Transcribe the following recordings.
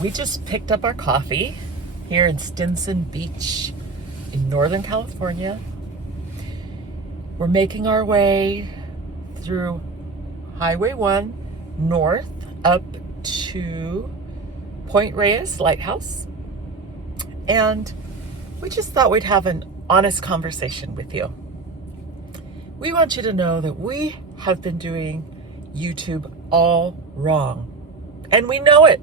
We just picked up our coffee here in Stinson Beach in Northern California. We're making our way through Highway 1 north up to Point Reyes Lighthouse. And we just thought we'd have an honest conversation with you. We want you to know that we have been doing YouTube all wrong. And we know it.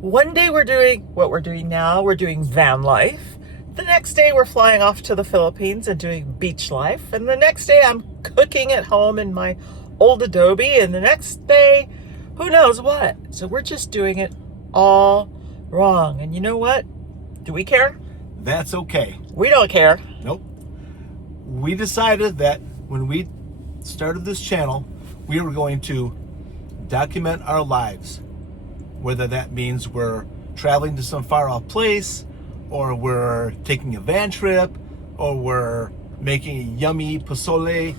One day we're doing what we're doing now. We're doing van life. The next day we're flying off to the Philippines and doing beach life. And the next day I'm cooking at home in my old Adobe. And the next day, who knows what. So we're just doing it all wrong. And you know what? Do we care? That's okay. We don't care. Nope. We decided that when we started this channel, we were going to document our lives. Whether that means we're traveling to some far off place, or we're taking a van trip, or we're making a yummy pozole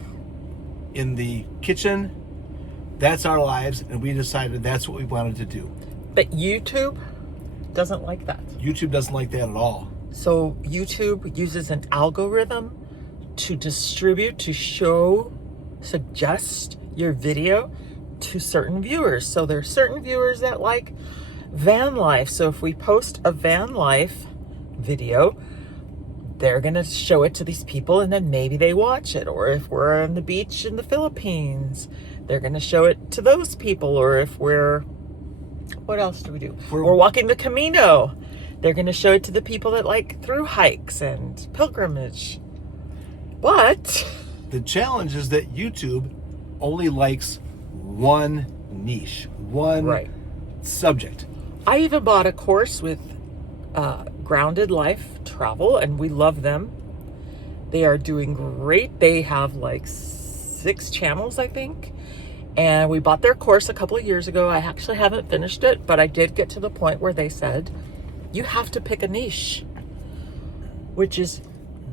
in the kitchen. That's our lives, and we decided that's what we wanted to do. But YouTube doesn't like that. YouTube doesn't like that at all. So YouTube uses an algorithm to distribute, to show, suggest your video to certain viewers. So there are certain viewers that like van life. So if we post a van life video, they're gonna show it to these people and then maybe they watch it. Or if we're on the beach in the Philippines, they're gonna show it to those people. Or if what else do we do? We're walking the Camino. They're gonna show it to the people that like through hikes and pilgrimage. But the challenge is that YouTube only likes one niche, one subject. I even bought a course with Grounded Life Travel, and we love them. They are doing great. They have like 6 channels, I think. And we bought their course a couple of years ago. I actually haven't finished it, but I did get to the point where they said, you have to pick a niche, which is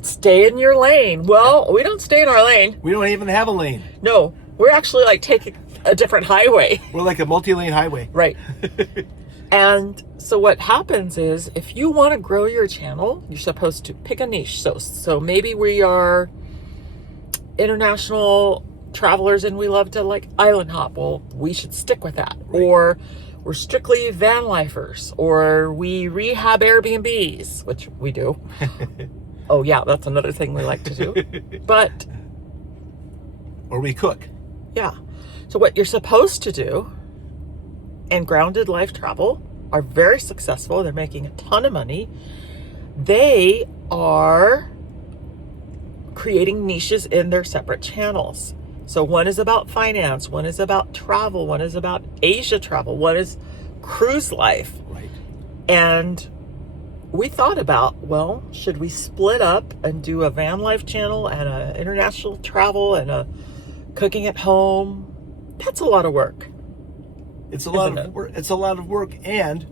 stay in your lane. Well, we don't stay in our lane. We don't even have a lane. No, we're actually like taking a different highway. We're like a multi-lane highway. Right. And so what happens is if you want to grow your channel, you're supposed to pick a niche. So maybe we are international travelers and we love to like island hop. Well, we should stick with that. Right. Or we're strictly van lifers, or we rehab Airbnbs, which we do. Oh yeah, that's another thing we like to do. But or we cook. Yeah. So what you're supposed to do, and Grounded Life Travel are very successful. They're making a ton of money. They are creating niches in their separate channels. So one is about finance, one is about travel, one is about Asia travel, one is cruise life. Right. And we thought about, well, should we split up and do a van life channel and an international travel and a cooking at home? That's a lot of work. It's a lot of work. It's a lot of work, and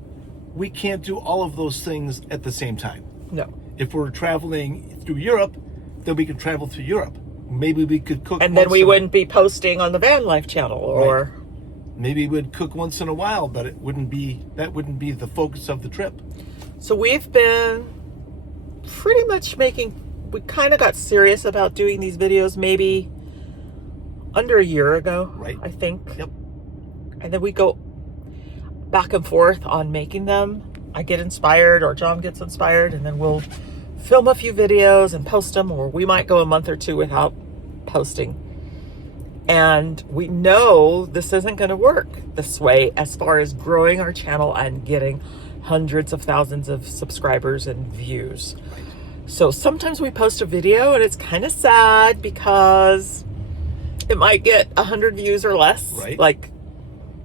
we can't do all of those things at the same time. No. If we're traveling through Europe, then we can travel through Europe. Maybe we could cook. And then we wouldn't be posting on the van life channel, or maybe we'd cook once in a while, but that wouldn't be the focus of the trip. So we've been pretty much we kind of got serious about doing these videos maybe under a year ago, right? I think. Yep. And then we go back and forth on making them. I get inspired, or John gets inspired, and then we'll film a few videos and post them, or we might go a month or 2 without posting. And we know this isn't going to work this way as far as growing our channel and getting hundreds of thousands of subscribers and views. So sometimes we post a video and it's kind of sad because it might get 100 views or less. Right. Like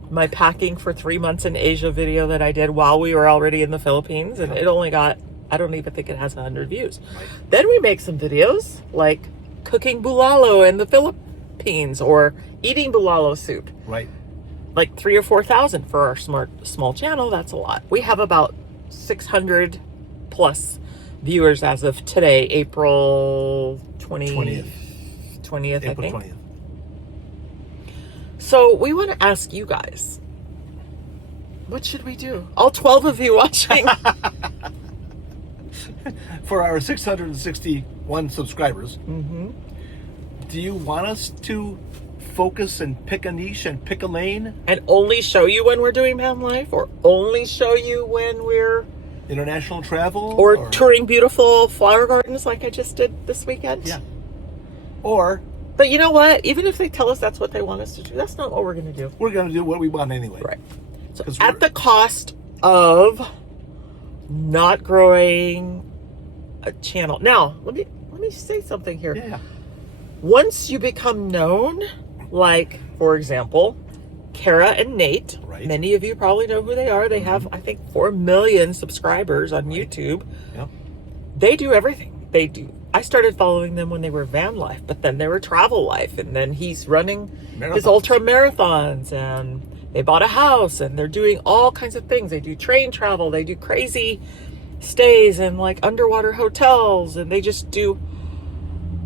my packing for 3 months in Asia video that I did while we were already in the Philippines, and it only got, I don't even think it has 100 views. Right. Then we make some videos like cooking bulalo in the Philippines or eating bulalo soup. Right. Like 3,000 or 4,000 for our small channel. That's a lot. We have about 600 plus viewers as of today, April 20th, I think. 20th. So we want to ask you guys, What should we do? All 12 of you watching. For our 661 subscribers, do you want us to focus and pick a niche and pick a lane? And only show you when we're doing van life, or only show you when we're International travel? or touring beautiful flower gardens like I just did this weekend? Yeah. Or... But you know what? Even if they tell us that's what they want us to do, that's not what we're going to do. We're going to do what we want anyway. Right. So at the cost of not growing a channel. Now, let me say something here. Yeah. Once you become known, like, for example, Kara and Nate, right. Many of you probably know who they are. They have, I think, 4 million subscribers on YouTube. Yep. They do everything. They do. I started following them when they were van life, but then they were travel life, and then he's running his ultra marathons, and they bought a house, and they're doing all kinds of things. They do train travel. They do crazy stays in like underwater hotels, and they just do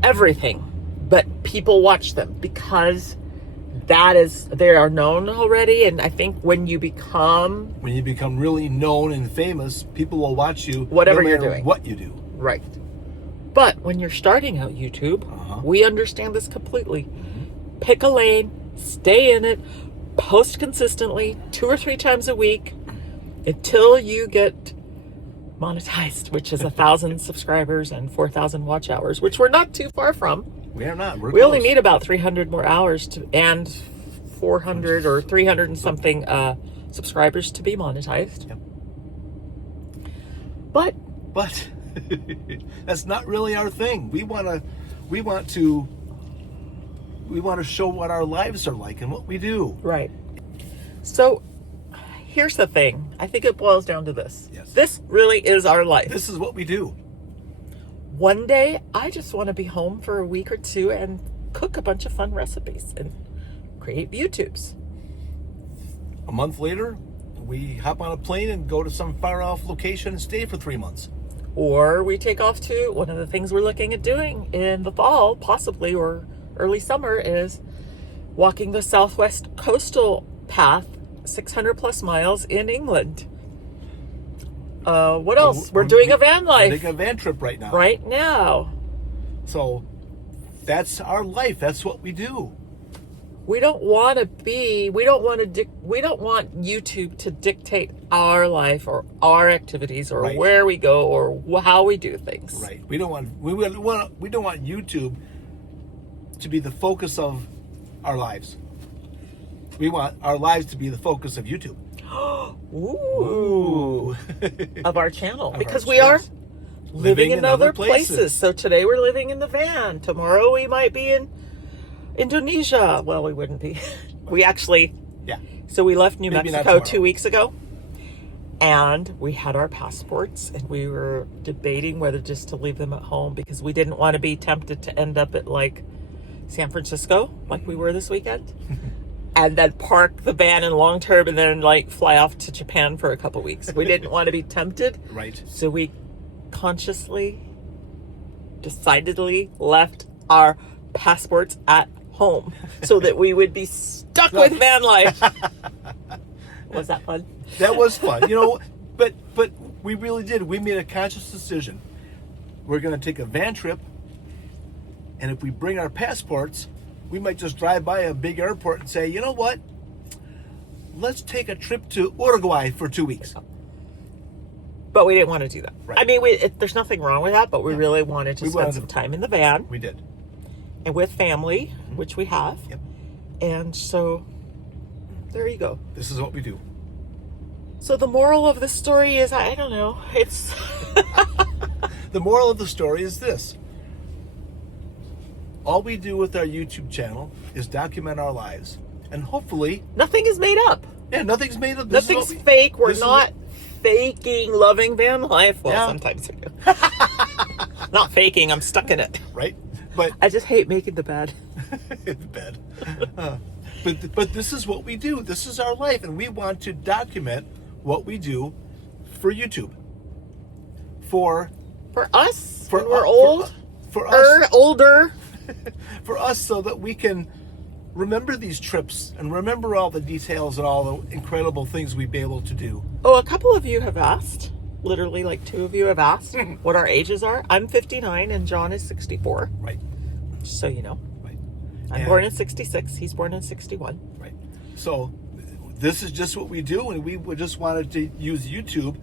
everything. But people watch them because they are known already. And I think when you become really known and famous, people will watch you whatever no you're matter doing. What you do. Right. But when you're starting out YouTube, we understand this completely. Pick a lane, stay in it, post consistently 2 or 3 times a week until you get monetized, which is 1,000 subscribers and 4,000 watch hours, which we're not too far from. We are not. We only need about 300 more hours and 400 or 300 and something subscribers to be monetized. Yep. But that's not really our thing. We want to show what our lives are like and what we do. Right. So here's the thing. I think it boils down to this. Yes. This really is our life. This is what we do. One day, I just want to be home for a week or 2 and cook a bunch of fun recipes and create YouTubes. A month later, we hop on a plane and go to some far-off location and stay for 3 months. Or we take off to, one of the things we're looking at doing in the fall, possibly, or early summer, is walking the Southwest Coastal Path, 600 plus miles in England. What else? We're doing a van life. We're taking a van trip right now. Right now. So that's our life. That's what we do. We don't want YouTube to dictate our life or our activities or where we go or how we do things. Right. We don't want YouTube to be the focus of our lives. We want our lives to be the focus of YouTube. Ooh. Of our channel. Because we are living in other places. So today we're living in the van. Tomorrow we might be in Indonesia. Well, we wouldn't be. We actually... Yeah. So we left New Mexico 2 weeks ago. And we had our passports. And we were debating whether just to leave them at home. Because we didn't want to be tempted to end up at like San Francisco. Like we were this weekend. And then park the van in long term and then like fly off to Japan for a couple weeks. We didn't want to be tempted. Right. So we consciously, decidedly left our passports at home so that we would be stuck with van life. Was that fun? That was fun. But we really did. We made a conscious decision. We're going to take a van trip. And if we bring our passports, we might just drive by a big airport and say, you know what? Let's take a trip to Uruguay for 2 weeks. But we didn't want to do that. Right. I mean, there's nothing wrong with that, but we really wanted to spend some time in the van. We did. And with family, which we have. Yep. And so, there you go. This is what we do. So the moral of the story is, I don't know, it's... The moral of the story is this. All we do with our YouTube channel is document our lives. And hopefully... Nothing is made up. Yeah, nothing's made up. Nothing's fake. We're not faking loving van life. Well, sometimes we do. Not faking. I'm stuck in it. Right? But I just hate making the bed. It's bad. But this is what we do. This is our life. And we want to document what we do for YouTube. For us? For when we're old? For us. Older. For us, so that we can remember these trips and remember all the details and all the incredible things we'd be able to do. Oh, a couple of you have asked, literally like 2 of you have asked what our ages are. I'm 59 and John is 64. Right. Just so you know. Right. I'm born in 66. He's born in 61. Right. So this is just what we do, and we just wanted to use YouTube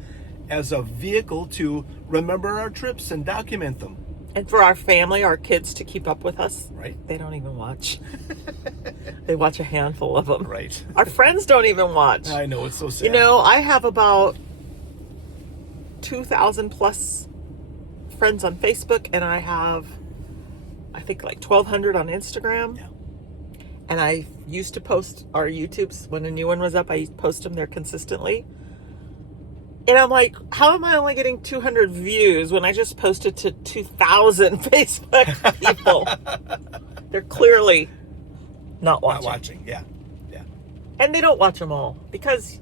as a vehicle to remember our trips and document them. And for our family, our kids to keep up with us. Right. They don't even watch. They watch a handful of them. Right. Our friends don't even watch. I know, it's so sad. You know, I have about 2,000 plus friends on Facebook, and I have, I think, like 1,200 on Instagram. Yeah. And I used to post our YouTubes when a new one was up. I post them there consistently. And I'm like, how am I only getting 200 views when I just posted to 2,000 Facebook people? They're clearly not watching. Not watching, yeah. Yeah. And they don't watch them all because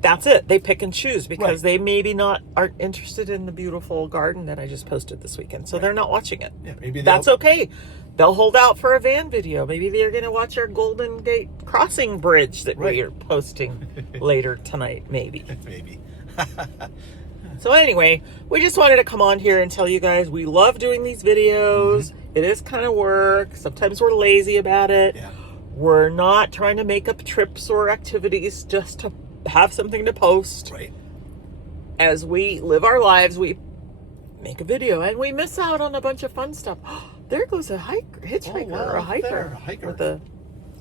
that's it. They pick and choose because they maybe aren't interested in the beautiful garden that I just posted this weekend. So they're not watching it. Yeah, maybe that's okay. They'll hold out for a van video. Maybe they're going to watch our Golden Gate Crossing Bridge that we are posting later tonight, maybe. Maybe. So anyway, we just wanted to come on here and tell you guys we love doing these videos. It is kind of work. Sometimes we're lazy about it. Yeah. We're not trying to make up trips or activities just to have something to post. Right. As we live our lives, we make a video and we miss out on a bunch of fun stuff. There goes a hitchhiker, or a hiker.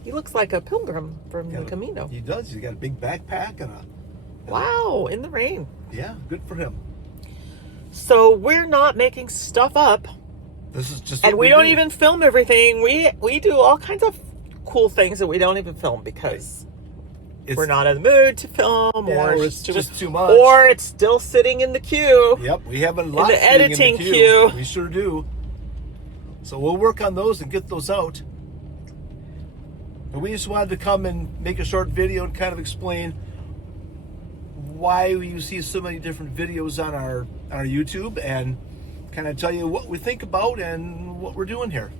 He looks like a pilgrim from the Camino. He does. He's got a big backpack and wow, in the rain. Yeah, good for him. So we're not making stuff up. This is just and we don't even film everything. We do all kinds of cool things that we don't even film because we're not in the mood to film, or it's just too much, or it's still sitting in the queue. Yep, we have a lot in the editing in the queue. We sure do. So we'll work on those and get those out. But we just wanted to come and make a short video and kind of explain why you see so many different videos on our YouTube and kind of tell you what we think about and what we're doing here.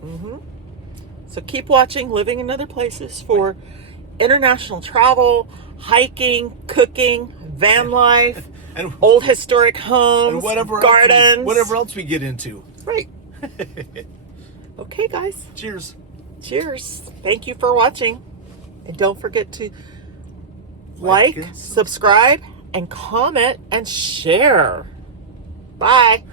So keep watching Living in Other Places for international travel, hiking, cooking, van life, and old historic homes, and gardens. Whatever else we get into. Right. Okay, guys. Cheers. Cheers. Thank you for watching. And don't forget to like, subscribe, and comment, and share. Bye.